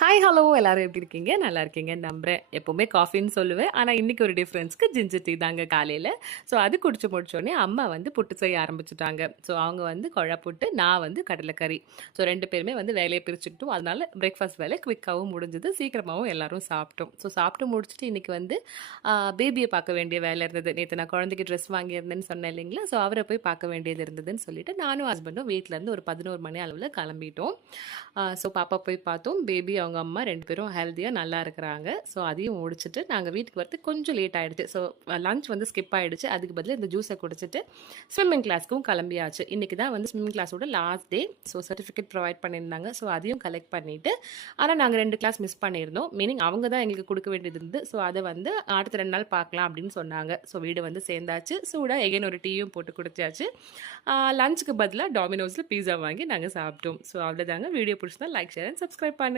Hi hello எல்லாரும் எப்படி இருக்கீங்க? நல்லா இருக்கீங்கன்னு நம்புறேன். எப்பவுமே காஃபின்னு சொல்லுவேன். ஆனா இன்னைக்கு ஒரு டிஃபரன்ஸ்க்கு ஜிஞ்சர் டீ தாங்க காலையில. ஸோ அது குடிச்சு முடிச்சோனே அம்மா வந்து புட்டு செய்ய ஆரம்பிச்சுட்டாங்க. ஸோ அவங்க வந்து கொழ புட்டு, நான் வந்து கடலைக்கறி. ஸோ 2 பேருமே வந்து வேலைய பிரிச்சுக்கிட்டோம். அதனால பிரேக்ஃபாஸ்ட் வேலை குயிக்காவும் முடிஞ்சது. சீக்கிரமாவும் எல்லாரும் சாப்பிட்டோம். ஸோ சாப்பிட்டு முடிச்சுட்டு இன்னைக்கு வந்து பேபிய பார்க்க வேண்டிய வேலை இருந்தது. நேத்து நான் குழந்தைக்கு ட்ரெஸ் வாங்கியிருந்தேன்னு சொன்னேன் இல்லைங்களா? ஸோ அவர போய் பார்க்க வேண்டியது இருந்ததுன்னு சொல்லிட்டு நானும் ஹஸ்பண்டும் வீட்லேருந்து ஒரு 11 மணி அளவுல கிளம்பிட்டோம். ஸோ பாப்பா போய் பார்த்தோம். பேபி அவங்க அம்மா 2 பேரும் ஹெல்த்தியா நல்லா இருக்கிறாங்க. ஸோ அதையும் முடிச்சுட்டு நாங்க வீட்டுக்கு வரதுக்கு கொஞ்சம் லேட் ஆயிடுச்சு. ஸோ லஞ்ச் வந்து ஸ்கிப் ஆயிடுச்சு. அதுக்கு பதிலா இந்த ஜூஸை குடிச்சிட்டு ஸ்விம்மிங் கிளாஸ்க்கும் கிளம்பியாச்சு. இன்னைக்கு தான் வந்து ஸ்விம்மிங் கிளாஸோட last day. So certificate provide பண்ணியிருந்தாங்க. ஸோ அதையும் கலெக்ட் பண்ணிட்டு ஆனால் நாங்கள் 2 கிளாஸ் மிஸ் பண்ணியிருந்தோம். மீனிங் அவங்க தான் எங்களுக்கு கொடுக்க வேண்டியது இருந்து. ஸோ அதை வந்து அடுத்த 2 நாள் பார்க்கலாம் அப்படின்னு சொன்னாங்க. ஸோ வீடு வந்து சேர்ந்தாச்சு. சூடாக எகைன் ஒரு டீயும் போட்டு குடிச்சாச்சு. லஞ்சுக்கு பதிலாக டாமினோஸில் பீஸா வாங்கி நாங்கள் சாப்பிட்டோம். ஸோ அவ்வளோதாங்க. வீடியோ பிடிச்சிருந்தா லைக், ஷேர் அண்ட் சப்ஸ்கிரைப் பண்ணுங்க.